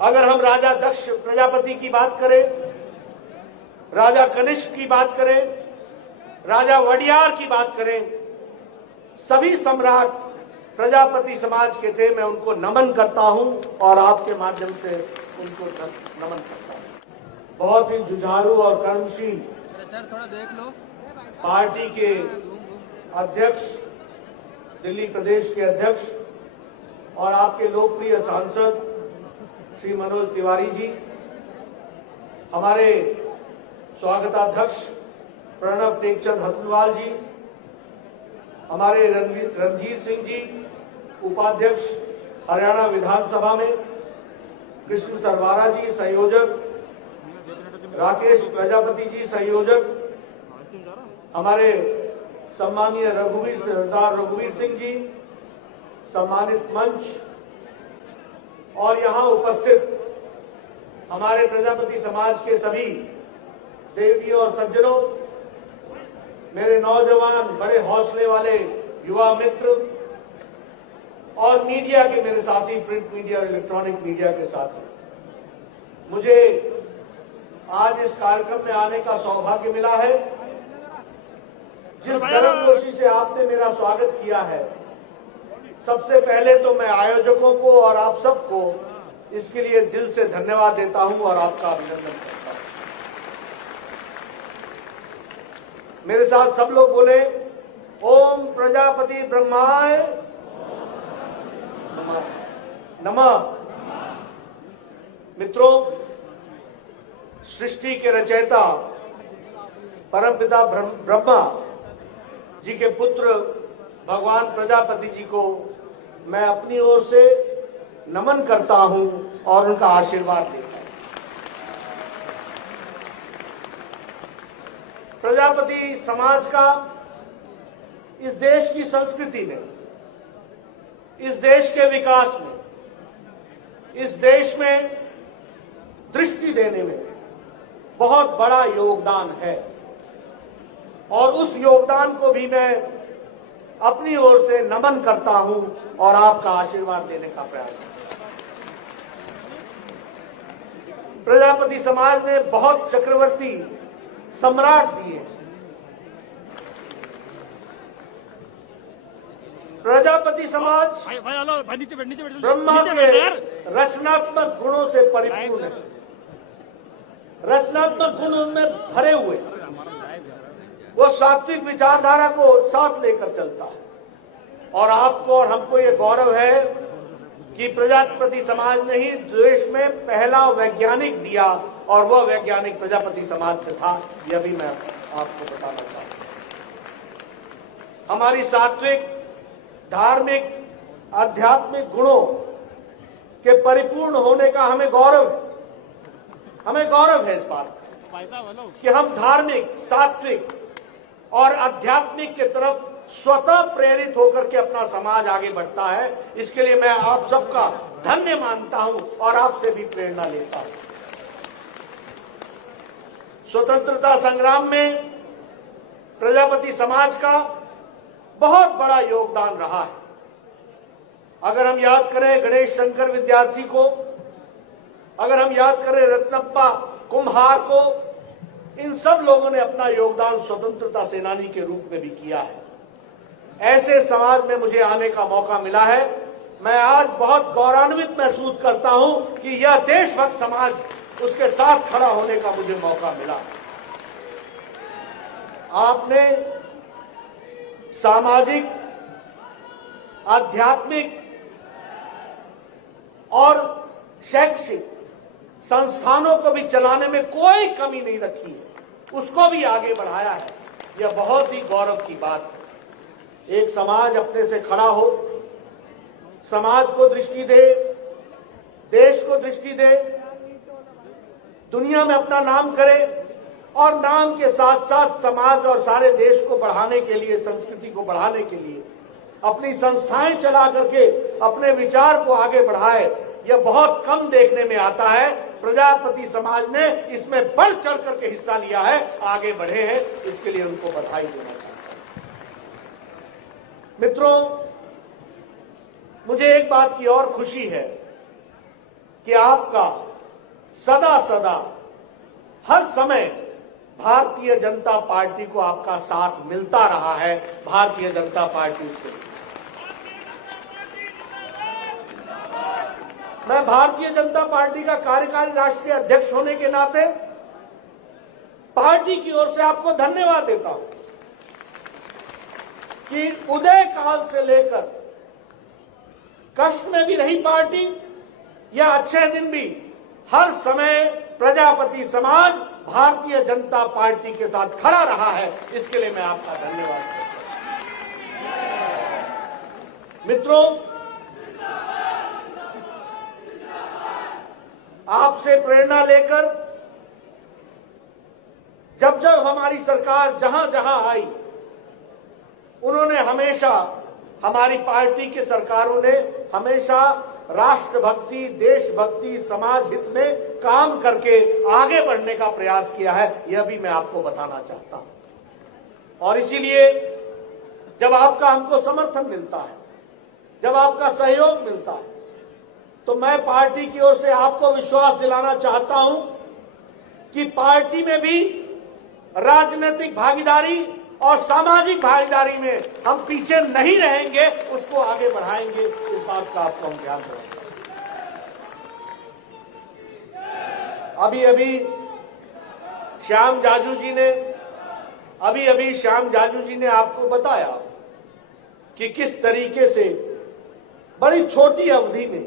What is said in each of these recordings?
अगर हम राजा दक्ष प्रजापति की बात करें, राजा कनिष्क की बात करें, राजा वडियार की बात करें, सभी सम्राट प्रजापति समाज के थे। मैं उनको नमन करता हूं और आपके माध्यम से उनको नमन करता हूं। बहुत ही जुझारू और कर्मशील थोड़ा देख लो पार्टी के अध्यक्ष, दिल्ली प्रदेश के अध्यक्ष और आपके लोकप्रिय सांसद श्री मनोज तिवारी जी, हमारे स्वागताध्यक्ष प्रणब टेकचंद हसनवाल जी, हमारे रणजीत सिंह जी उपाध्यक्ष हरियाणा विधानसभा में, कृष्ण सरवारा जी संयोजक, राकेश प्रजापति जी संयोजक, हमारे सम्मानीय सरदार रघुवीर सिंह जी, सम्मानित मंच और यहां उपस्थित हमारे प्रजापति समाज के सभी देवियों और सज्जनों, मेरे नौजवान बड़े हौसले वाले युवा मित्र और मीडिया के मेरे साथी, प्रिंट मीडिया और इलेक्ट्रॉनिक मीडिया के साथी, मुझे आज इस कार्यक्रम में आने का सौभाग्य मिला है। जिस गर्मजोशी से आपने मेरा स्वागत किया है, सबसे पहले तो मैं आयोजकों को और आप सबको इसके लिए दिल से धन्यवाद देता हूं और आपका अभिनंदन करता हूं। मेरे साथ सब लोग बोले, ओम प्रजापति ब्रह्माय नमः। मित्रों, सृष्टि के रचयिता परमपिता ब्रह्मा जी के पुत्र भगवान प्रजापति जी को मैं अपनी ओर से नमन करता हूं और उनका आशीर्वाद लेता हूं। प्रजापति समाज का इस देश की संस्कृति में, इस देश के विकास में, इस देश में दृष्टि देने में बहुत बड़ा योगदान है और उस योगदान को भी मैं अपनी ओर से नमन करता हूं और आपका आशीर्वाद देने का प्रयास करता हूं। प्रजापति समाज ने बहुत चक्रवर्ती सम्राट दिए। प्रजापति समाज ब्रह्मा के रचनात्मक गुणों से परिपूर्ण है। रचनात्मक गुण उनमें भरे हुए, वो सात्विक विचारधारा को साथ लेकर चलता है और आपको और हमको ये गौरव है कि प्रजापति समाज ने ही देश में पहला वैज्ञानिक दिया और वह वैज्ञानिक प्रजापति समाज से था। यह भी मैं आपको बताना चाहता हूं। हमारी सात्विक, धार्मिक, आध्यात्मिक गुणों के परिपूर्ण होने का हमें गौरव है। हमें गौरव है इस बात कि हम धार्मिक, सात्विक और आध्यात्मिक के तरफ स्वतः प्रेरित होकर के अपना समाज आगे बढ़ता है। इसके लिए मैं आप सबका धन्य मानता हूं और आपसे भी प्रेरणा लेता हूं। स्वतंत्रता संग्राम में प्रजापति समाज का बहुत बड़ा योगदान रहा है। अगर हम याद करें गणेश शंकर विद्यार्थी को, अगर हम याद करें रत्नप्पा कुम्हार को, इन सब लोगों ने अपना योगदान स्वतंत्रता सेनानी के रूप में भी किया है। ऐसे समाज में मुझे आने का मौका मिला है। मैं आज बहुत गौरवान्वित महसूस करता हूं कि यह देशभक्त समाज, उसके साथ खड़ा होने का मुझे मौका मिला। आपने सामाजिक, आध्यात्मिक और शैक्षिक संस्थानों को भी चलाने में कोई कमी नहीं रखी है, उसको भी आगे बढ़ाया है। यह बहुत ही गौरव की बात है। एक समाज अपने से खड़ा हो, समाज को दृष्टि दे, देश को दृष्टि दे, दुनिया में अपना नाम करे और नाम के साथ साथ समाज और सारे देश को बढ़ाने के लिए, संस्कृति को बढ़ाने के लिए अपनी संस्थाएं चला करके अपने विचार को आगे बढ़ाए, यह बहुत कम देखने में आता है। प्रजापति समाज ने इसमें बढ़ चढ़ करके हिस्सा लिया है, आगे बढ़े हैं, इसके लिए उनको बधाई देना चाहता हूं। मित्रों, मुझे एक बात की और खुशी है कि आपका सदा सदा हर समय भारतीय जनता पार्टी को आपका साथ मिलता रहा है। भारतीय जनता पार्टी से मैं भारतीय जनता पार्टी का कार्यकारी राष्ट्रीय अध्यक्ष होने के नाते पार्टी की ओर से आपको धन्यवाद देता हूं कि उदय काल से लेकर कष्ट में भी रही पार्टी या अच्छे दिन भी हर समय प्रजापति समाज भारतीय जनता पार्टी के साथ खड़ा रहा है। इसके लिए मैं आपका धन्यवाद करता हूं। मित्रों, आपसे प्रेरणा लेकर जब जब हमारी सरकार जहां जहां आई, उन्होंने हमेशा, हमारी पार्टी की सरकारों ने हमेशा राष्ट्रभक्ति, देशभक्ति, समाज हित में काम करके आगे बढ़ने का प्रयास किया है। यह भी मैं आपको बताना चाहता हूं। और इसीलिए जब आपका हमको समर्थन मिलता है, जब आपका सहयोग मिलता है, तो मैं पार्टी की ओर से आपको विश्वास दिलाना चाहता हूं कि पार्टी में भी राजनीतिक भागीदारी और सामाजिक भागीदारी में हम पीछे नहीं रहेंगे, उसको आगे बढ़ाएंगे। इस बात का आपको हम ध्यान रखेंगे। अभी अभी श्याम जाजू जी ने आपको बताया कि किस तरीके से बड़ी छोटी अवधि में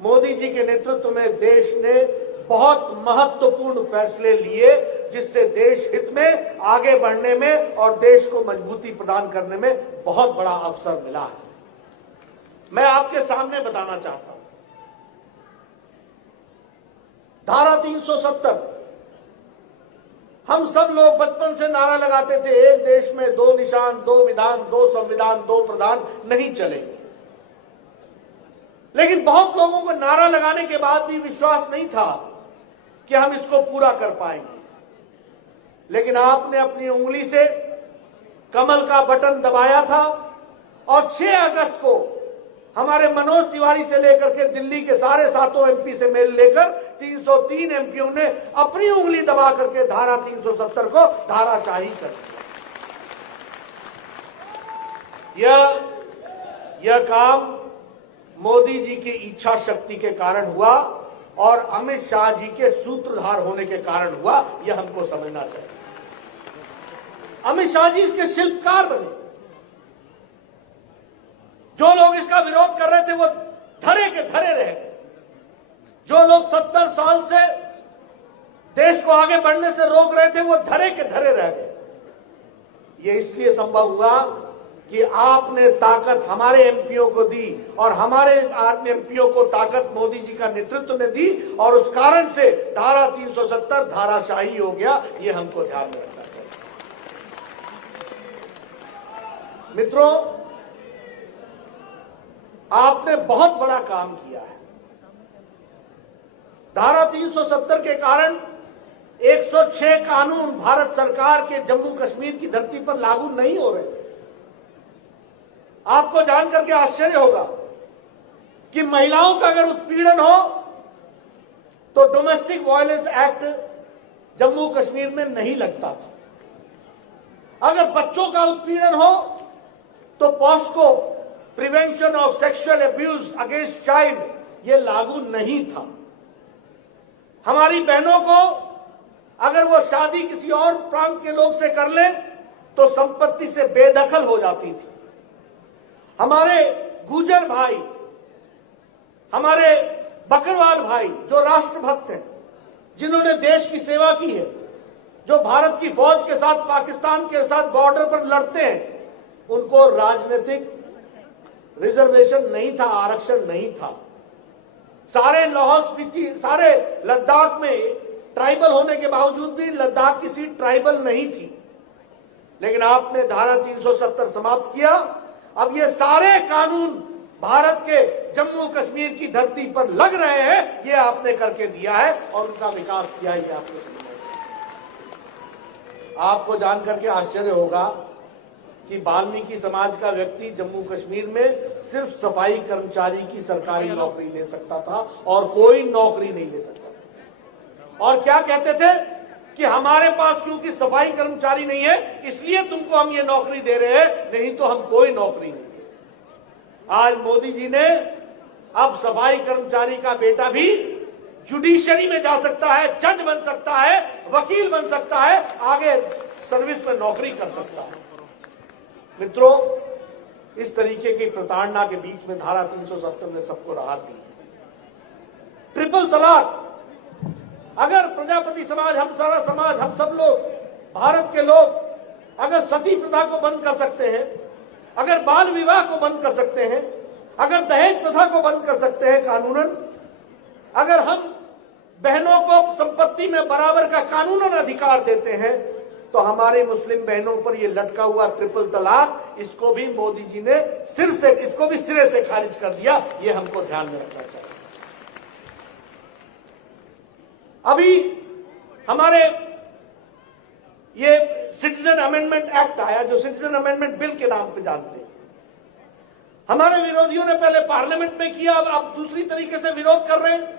मोदी जी के नेतृत्व में देश ने बहुत महत्वपूर्ण फैसले लिए, जिससे देश हित में आगे बढ़ने में और देश को मजबूती प्रदान करने में बहुत बड़ा अवसर मिला है। मैं आपके सामने बताना चाहता हूं, धारा 370, हम सब लोग बचपन से नारा लगाते थे, एक देश में दो निशान, दो विधान, दो संविधान, दो प्रधान, नहीं चलेंगे। लेकिन बहुत लोगों को नारा लगाने के बाद भी विश्वास नहीं था कि हम इसको पूरा कर पाएंगे। लेकिन आपने अपनी उंगली से कमल का बटन दबाया था और 6 अगस्त को हमारे मनोज तिवारी से लेकर के दिल्ली के सारे 7 एमपी से मेल लेकर 303 एमपीओ ने अपनी उंगली दबा करके धारा 370 को धाराशाही कर दिया। यह काम मोदी जी की इच्छा शक्ति के कारण हुआ और अमित शाह जी के सूत्रधार होने के कारण हुआ, यह हमको समझना चाहिए। अमित शाह जी इसके शिल्पकार बने। जो लोग इसका विरोध कर रहे थे वो धरे के धरे रह गए। जो लोग 70 साल से देश को आगे बढ़ने से रोक रहे थे वो धरे के धरे रह गए। ये इसलिए संभव हुआ कि आपने ताकत हमारे एमपीओ को दी और हमारे एमपीओ को ताकत मोदी जी का नेतृत्व ने दी, और उस कारण से धारा 370 धाराशाही हो गया। ये हमको ध्यान में रखना चाहिए। मित्रों, आपने बहुत बड़ा काम किया है। धारा 370 के कारण 106 कानून भारत सरकार के जम्मू कश्मीर की धरती पर लागू नहीं हो रहे। आपको जानकर के आश्चर्य होगा कि महिलाओं का अगर उत्पीड़न हो तो domestic violence act Jammu Kashmir में नहीं लगता था। अगर बच्चों का उत्पीड़न हो तो POCSO, prevention of sexual abuse against child, ये लागू नहीं था। हमारी बहनों को अगर वो शादी किसी और प्रांत के लोग से कर ले तो संपत्ति से बेदखल हो जाती थी। हमारे गुर्जर भाई, हमारे बकरवाल भाई जो राष्ट्रभक्त हैं, जिन्होंने देश की सेवा की है, जो भारत की फौज के साथ, पाकिस्तान के साथ बॉर्डर पर लड़ते हैं, उनको राजनीतिक रिजर्वेशन नहीं था, आरक्षण नहीं था। सारे लाहौल स्पीति, सारे लद्दाख में ट्राइबल होने के बावजूद भी लद्दाख की सीट ट्राइबल नहीं थी। लेकिन आपने धारा 370 समाप्त किया। अब ये सारे कानून भारत के जम्मू कश्मीर की धरती पर लग रहे हैं, ये आपने करके दिया है और उनका विकास किया है। ये आपने आपको जानकर के आश्चर्य होगा कि वाल्मीकि समाज का व्यक्ति जम्मू कश्मीर में सिर्फ सफाई कर्मचारी की सरकारी नौकरी ले सकता था और कोई नौकरी नहीं ले सकता था। और क्या कहते थे कि हमारे पास क्योंकि सफाई कर्मचारी नहीं है इसलिए तुमको हम ये नौकरी दे रहे हैं, नहीं तो हम कोई नौकरी नहीं दे। आज मोदी जी ने अब सफाई कर्मचारी का बेटा भी जुडिशरी में जा सकता है, जज बन सकता है, वकील बन सकता है, आगे सर्विस में नौकरी कर सकता है। मित्रों, इस तरीके की प्रताड़ना के बीच में धारा 370 ने सबको राहत दी। ट्रिपल तलाक, अगर प्रजापति समाज, हम सारा समाज, हम सब लोग, भारत के लोग अगर सती प्रथा को बंद कर सकते हैं, अगर बाल विवाह को बंद कर सकते हैं, अगर दहेज प्रथा को बंद कर सकते हैं कानूनन, अगर हम बहनों को संपत्ति में बराबर का कानूनन अधिकार देते हैं, तो हमारे मुस्लिम बहनों पर यह लटका हुआ ट्रिपल तलाक, इसको भी मोदी जी ने इसको भी सिरे से खारिज कर दिया। ये हमको ध्यान में रखना चाहिए। अभी हमारे ये सिटीजन अमेंडमेंट एक्ट आया, जो सिटीजन अमेंडमेंट बिल के नाम पे जानते हैं। हमारे विरोधियों ने पहले पार्लियामेंट में किया, अब दूसरी तरीके से विरोध कर रहे हैं।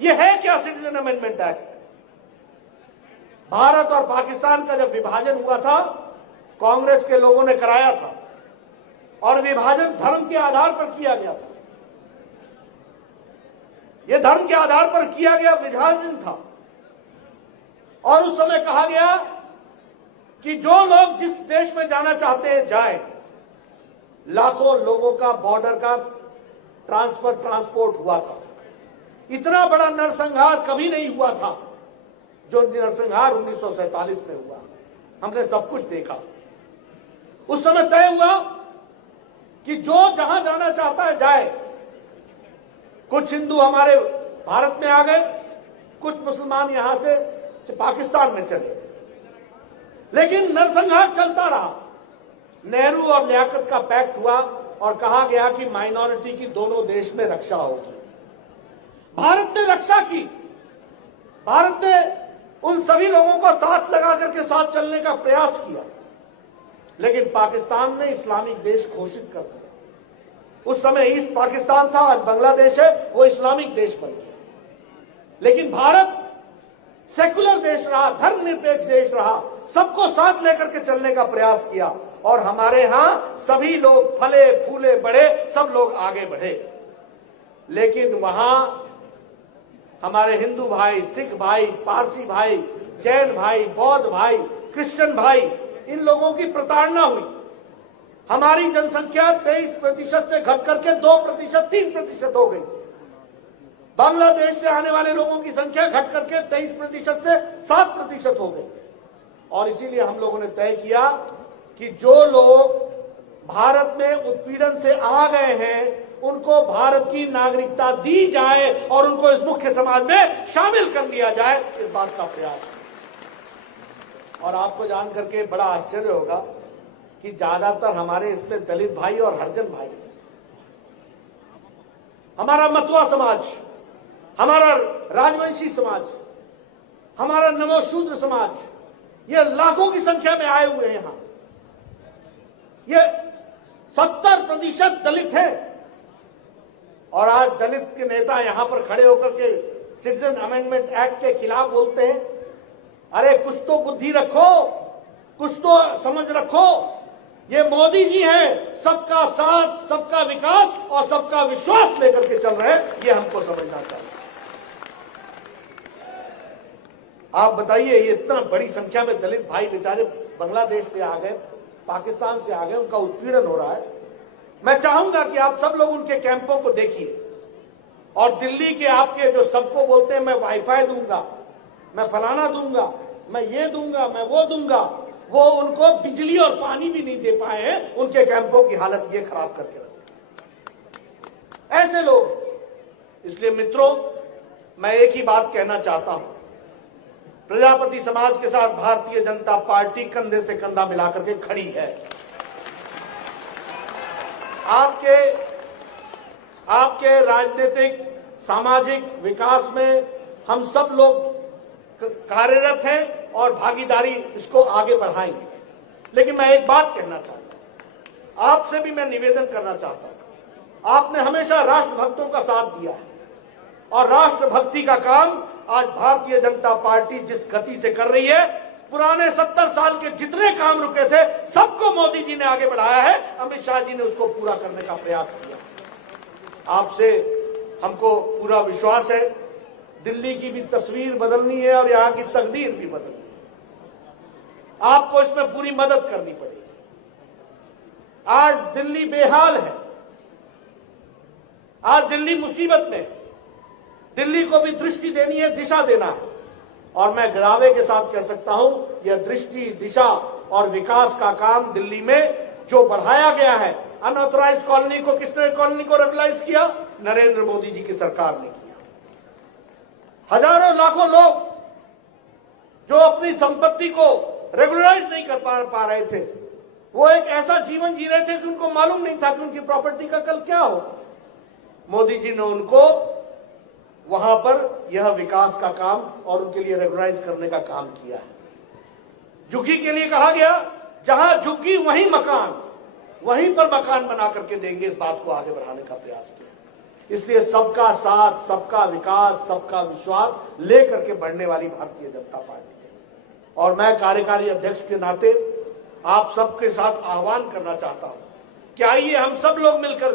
ये है क्या सिटीजन अमेंडमेंट एक्ट? भारत और पाकिस्तान का जब विभाजन हुआ था, कांग्रेस के लोगों ने कराया था और विभाजन धर्म के आधार पर किया गया था। यह धर्म के आधार पर किया गया विभाजन था और उस समय कहा गया कि जो लोग जिस देश में जाना चाहते हैं जाए। लाखों लोगों का बॉर्डर का ट्रांसपोर्ट हुआ था। इतना बड़ा नरसंहार कभी नहीं हुआ था जो नरसंहार 1947 में हुआ। हमने सब कुछ देखा। उस समय तय हुआ कि जो जहां जाना चाहता है जाए। कुछ हिंदू हमारे भारत में आ गए, कुछ मुसलमान यहां से पाकिस्तान में चले, लेकिन नरसंहार चलता रहा। नेहरू और लियाकत का पैक्ट हुआ और कहा गया कि माइनॉरिटी की दोनों देश में रक्षा होगी। भारत ने रक्षा की। भारत ने उन सभी लोगों को साथ लगा करके साथ चलने का प्रयास किया, लेकिन पाकिस्तान ने इस्लामिक देश घोषित कर दिया। उस समय ईस्ट पाकिस्तान था, आज बांग्लादेश है, वो इस्लामिक देश बन गया। लेकिन भारत सेकुलर देश रहा, धर्मनिरपेक्ष देश रहा, सबको साथ लेकर के चलने का प्रयास किया और हमारे यहां सभी लोग फले फूले बढ़े, सब लोग आगे बढ़े। लेकिन वहां हमारे हिंदू भाई, सिख भाई, पारसी भाई, जैन भाई, बौद्ध भाई, क्रिश्चियन भाई, इन लोगों की प्रताड़ना हुई। हमारी जनसंख्या 23% से घट करके 2%, 3% हो गई। बांग्लादेश से आने वाले लोगों की संख्या घट करके 23% से 7% हो गई। और इसीलिए हम लोगों ने तय किया कि जो लोग भारत में उत्पीड़न से आ गए हैं उनको भारत की नागरिकता दी जाए और उनको इस मुख्य समाज में शामिल कर लिया जाए, इस बात का प्रयास। और आपको जान करके बड़ा आश्चर्य होगा कि ज्यादातर हमारे इसमें दलित भाई और हरिजन भाई, हमारा मतुआ समाज, हमारा राजवंशी समाज, हमारा नमो शूद्र समाज, ये लाखों की संख्या में आए हुए हैं। यहां ये 70% दलित है और आज दलित के नेता यहां पर खड़े होकर के सिटीजन अमेंडमेंट एक्ट के खिलाफ बोलते हैं। अरे कुछ तो बुद्धि रखो, कुछ तो समझ रखो। ये मोदी जी हैं, सबका साथ, सबका विकास और सबका विश्वास लेकर के चल रहे हैं, ये हमको समझना चाहिए। आप बताइए, ये इतना बड़ी संख्या में दलित भाई बेचारे बांग्लादेश से आ गए, पाकिस्तान से आ गए, उनका उत्पीड़न हो रहा है। मैं चाहूंगा कि आप सब लोग उनके कैंपों को देखिए और दिल्ली के आपके जो सबको बोलते हैं मैं वाईफाई दूंगा, मैं फलाना दूंगा, मैं ये दूंगा, मैं वो दूंगा, वो उनको बिजली और पानी भी नहीं दे पाए हैं। उनके कैंपों की हालत ये खराब करके रखते ऐसे लोग। इसलिए मित्रों, मैं एक ही बात कहना चाहता हूं, प्रजापति समाज के साथ भारतीय जनता पार्टी कंधे से कंधा मिलाकर के खड़ी है। आपके राजनीतिक सामाजिक विकास में हम सब लोग कार्यरत हैं और भागीदारी इसको आगे बढ़ाएंगे। लेकिन मैं एक बात कहना चाहता हूं, आपसे भी मैं निवेदन करना चाहता हूं। आपने हमेशा राष्ट्रभक्तों का साथ दिया है और राष्ट्रभक्ति का काम आज भारतीय जनता पार्टी जिस गति से कर रही है, पुराने 70 साल के जितने काम रुके थे सबको मोदी जी ने आगे बढ़ाया है, अमित शाह जी ने उसको पूरा करने का प्रयास किया। आपसे हमको पूरा विश्वास है, दिल्ली की भी तस्वीर बदलनी है और यहां की तकदीर भी बदलनी है। आपको इसमें पूरी मदद करनी पड़ेगी। आज दिल्ली बेहाल है, आज दिल्ली मुसीबत में है। दिल्ली को भी दृष्टि देनी है, दिशा देना है। और मैं दावे के साथ कह सकता हूं, यह दृष्टि, दिशा और विकास का काम दिल्ली में जो बढ़ाया गया है, अनऑथराइज्ड कॉलोनी को किसने कॉलोनी को रेगुलाइज किया? नरेंद्र मोदी जी की सरकार ने किया। हजारों लाखों लोग जो अपनी संपत्ति को रेगुलराइज नहीं कर पा रहे थे, वो एक ऐसा जीवन जी रहे थे कि उनको मालूम नहीं था कि उनकी प्रॉपर्टी का कल क्या होगा। मोदी जी ने उनको वहां पर यह विकास का काम और उनके लिए रेगुलाइज करने का काम किया है। झुग्गी के लिए कहा गया, जहां झुग्गी वहीं मकान, वहीं पर मकान बना करके देंगे, इस बात को आगे बढ़ाने का प्रयास किया। इसलिए सबका साथ, सबका विकास, सबका विश्वास लेकर के बढ़ने वाली भारतीय जनता पार्टी है। और मैं कार्यकारी अध्यक्ष के नाते आप सबके साथ आह्वान करना चाहता हूं कि आइए हम सब लोग मिलकर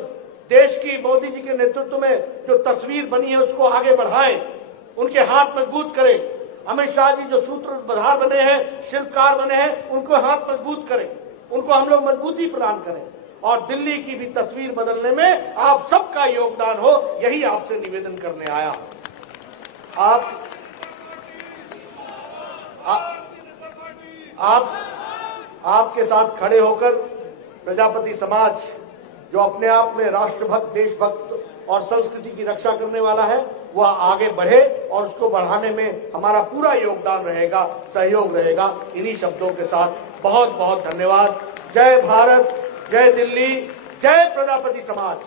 देश की मोदी जी के नेतृत्व में जो तस्वीर बनी है उसको आगे बढ़ाएं, उनके हाथ मजबूत करें। अमित शाह जी जो सूत्रधार बने हैं, शिल्पकार बने हैं, उनको हाथ मजबूत करें, उनको हम लोग मजबूती प्रदान करें और दिल्ली की भी तस्वीर बदलने में आप सबका योगदान हो, यही आपसे निवेदन करने आया हूं। आपके साथ खड़े होकर प्रजापति समाज जो अपने आप में राष्ट्रभक्त, देशभक्त और संस्कृति की रक्षा करने वाला है, वह आगे बढ़े और उसको बढ़ाने में हमारा पूरा योगदान रहेगा, सहयोग रहेगा। इन्हीं शब्दों के साथ बहुत बहुत धन्यवाद। जय भारत, जय दिल्ली, जय प्रजापति समाज।